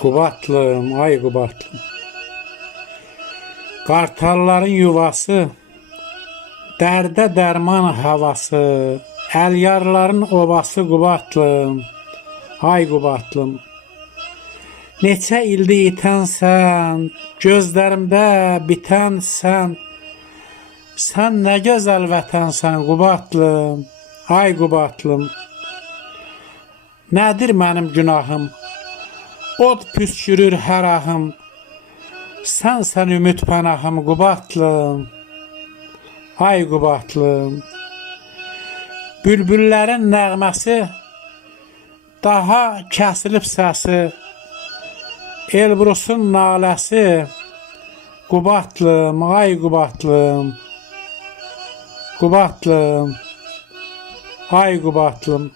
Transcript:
Qubatlım, ay Qubatlım. Qartalların yuvası, dərdə dərman havası, əlyarların obası Qubatlım, ay Qubatlım. Neçə ildir itənsən, gözlərimdə bitənsən, sən nə gözəl vətənsən Qubatlım, ay Qubatlım. Nədir mənim günahım? Od püskürür hər ahım, sənsən ümid pənahım Qubatlım, ay Qubatlım. Bülbüllərin nəğməsi, daha kəsilib səsi, Elbrusun naləsi, Qubatlım, ay Qubatlım, Qubatlım, ay Qubatlım.